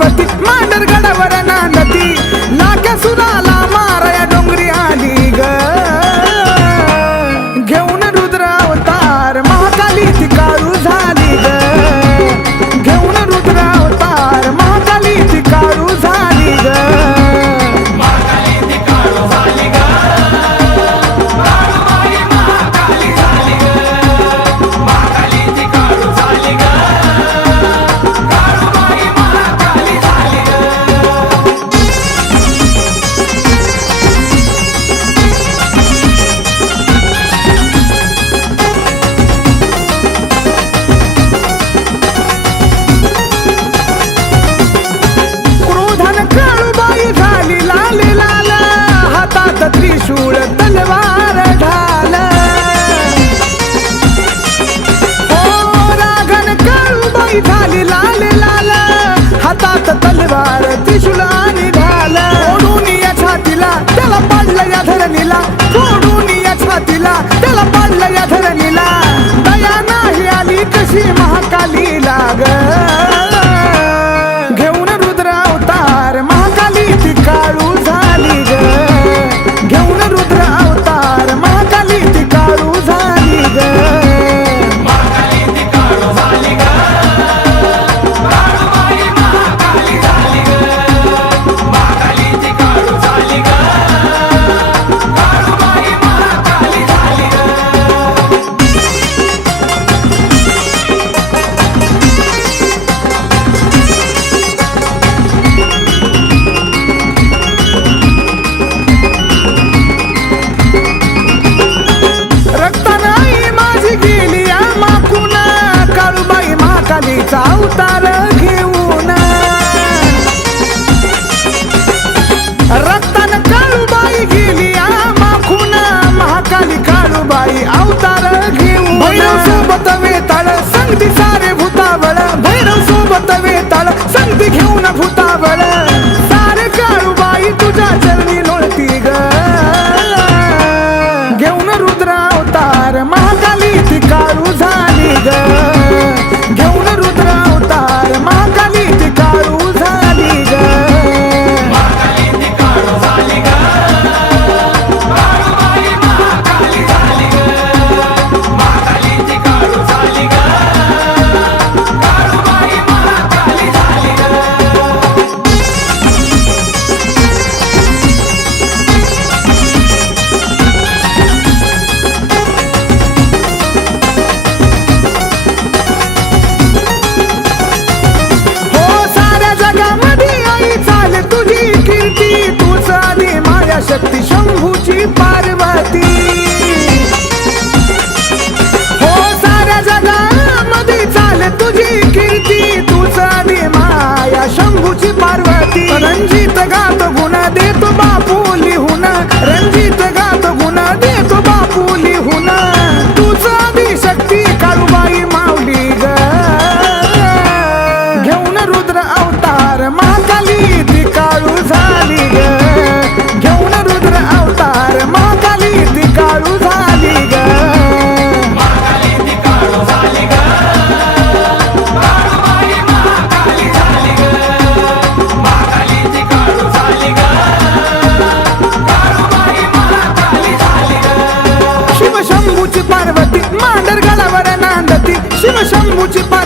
Salva देवाचा अवतार घेऊन. रत्तान काळूबाई गेली माखून. महाकाली काळूबाई अवतार घेऊन. भैरव सोबत वेताळ संगती सारे भूतावळ. भैरव सोबत वेताळ घेऊन भूतावळ. सारे काळूबाई तुझ्या चरणी लोळती ग. घेऊन रुद्र अवतार महाकाली ती काळू झाली जगामध्ये आई चाल तुझी कीर्ती तूच आणि शक्ती शंभूची पार्वती. हो साऱ्या चाल तुझी कीर्ती तूच आणि माया शंभूची पार्वती. de